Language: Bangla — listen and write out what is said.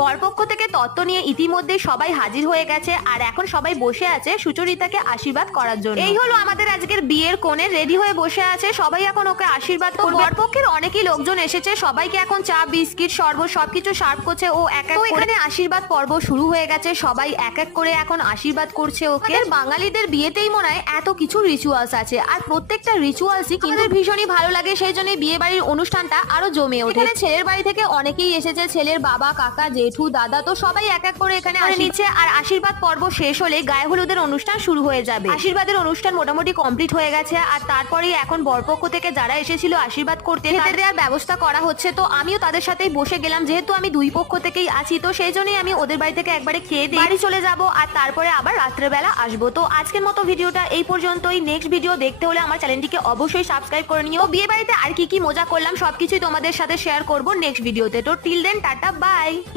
বরপক্ষ থেকে তত্ত্ব নিয়ে ইতিমধ্যে সবাই হাজির হয়ে গেছে আর এখন সবাই বসে আছে সুচরিতাকে আশীর্বাদ করার জন্য। এই হলো আমাদের আজকের বিয়ের কোণে রেডি হয়ে বসে আছে, সবাই এখন ওকে আশীর্বাদ করবে। বরপক্ষের অনেকই লোকজন এসেছে, সবাইকে এখন চা বিস্কিট শরবত সবকিছু সার্ভ করছে ও এক এক করে। এখানে আশীর্বাদ পর্ব শুরু হয়ে গেছে, সবাই এক এক করে এখন আশীর্বাদ করছে ওকে। বাঙালিদের বিয়েতেই মনে হয় এত কিছু রিচুয়ালস আছে আর প্রত্যেকটা রিচুয়ালসই কিন্তু ভীষণই ভালো লাগে, সেই জন্য বিয়ে বাড়ির অনুষ্ঠানটা আরো জমে ওঠে। এখানে ছেলের বাড়ি থেকে অনেকেই এসেছে, ছেলের বাবা কাকা জেঠু দাদা, তো সবাই এক এক করে এখানে নিচ্ছে। আর আশীর্বাদ পর্ব শেষ হলে গায়ে হলুদের অনুষ্ঠান শুরু হয়ে যাবে। আশীর্বাদের অনুষ্ঠান মোটামুটি কমপ্লিট হয়ে গেছে আর তারপরেই এখন বরপক্ষ থেকে যারা এসেছিল আশীর্বাদ করতে খেতে দেওয়ার ব্যবস্থা করা হচ্ছে। তো আমিও তাদের সাথেই বসে গেলাম, যেহেতু আমি দুই পক্ষ থেকেই আছি, তো সেই জন্যই আমি ওদের বাড়ি থেকে একবারে খেয়ে দিয়ে বাড়ি চলে যাব আর তারপরে আবার রাত্রেবেলা আসবো। তো আজকের মতো ভিডিওটা এই পর্যন্তই। নেক্সট ভিডিও দেখতে হলে আমার চ্যানেলটিকে অবশ্যই সাবস্ক্রাইব করে নিও। বিয়ে বাড়িতে আর কি কি মজা করলাম সবকিছুই তোমাদের সাথে শেয়ার করবো নেক্সট ভিডিওতে। তো টিল দেন টাটা বাই।